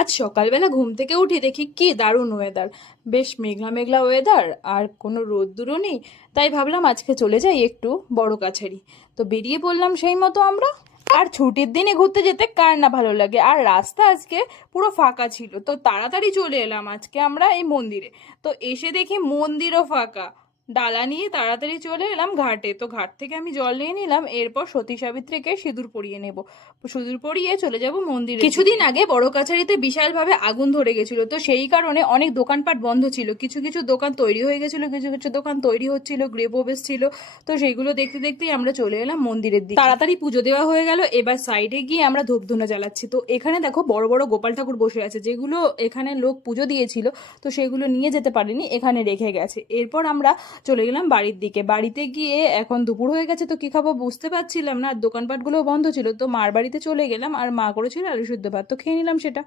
আজ সকালবেলা ঘুম থেকে উঠে দেখি কি দারুণ ওয়েদার। বেশ মেঘলা মেঘলা ওয়েদার, আর কোনো রোদ্দুরও নেই। তাই ভাবলাম আজকে চলে যাই একটু বড় কাছারি। তো বেরিয়ে পড়লাম সেই মতো আমরা। আর ছুটির দিনে ঘুরতে যেতে কার না ভালো লাগে, আর রাস্তা আজকে পুরো ফাঁকা ছিল, তো তাড়াতাড়ি চলে এলাম আজকে আমরা এই মন্দিরে। তো এসে দেখি মন্দিরও ফাঁকা। ডালা নিয়ে তাড়াতাড়ি চলে এলাম ঘাটে। তো ঘাট থেকে আমি জল নিয়ে নিলাম, এরপর সতী সাবিত্রীকে সিঁদুর পরিয়ে নেব। সিঁদুর পরিয়ে চলে যাব মন্দিরে। কিছুদিন আগে বড় কাছারিতে বিশালভাবে আগুন ধরে গেছিল, তো সেই কারণে অনেক দোকানপাট বন্ধ ছিল। কিছু কিছু দোকান তৈরি হয়ে গেছিল, কিছু কিছু দোকান তৈরি হচ্ছিল, গৃহপ্রবেশ ছিল। তো সেইগুলো দেখতে দেখতেই আমরা চলে এলাম মন্দিরের দিকে। তাড়াতাড়ি পুজো দেওয়া হয়ে গেল। এবার সাইডে গিয়ে আমরা ধূপধুনো জ্বালাচ্ছি। তো এখানে দেখো বড় বড় গোপাল ঠাকুর বসে আছে, যেগুলো এখানে লোক পুজো দিয়েছিল, তো সেগুলো নিয়ে যেতে পারেনি, এখানে রেখে গেছে। এরপর আমরা চলে গেলাম বাড়ির দিকে। বাড়িতে গিয়ে এখন দুপুর হয়ে গেছে, তো কি খাবো বুঝতে পারছিলাম না, দোকানপাটগুলো বন্ধ ছিল। তো মার বাড়িতে চলে গেলাম, আর মা করেছিল আলু সিদ্ধ ভাত, তো খেয়ে নিলাম সেটা।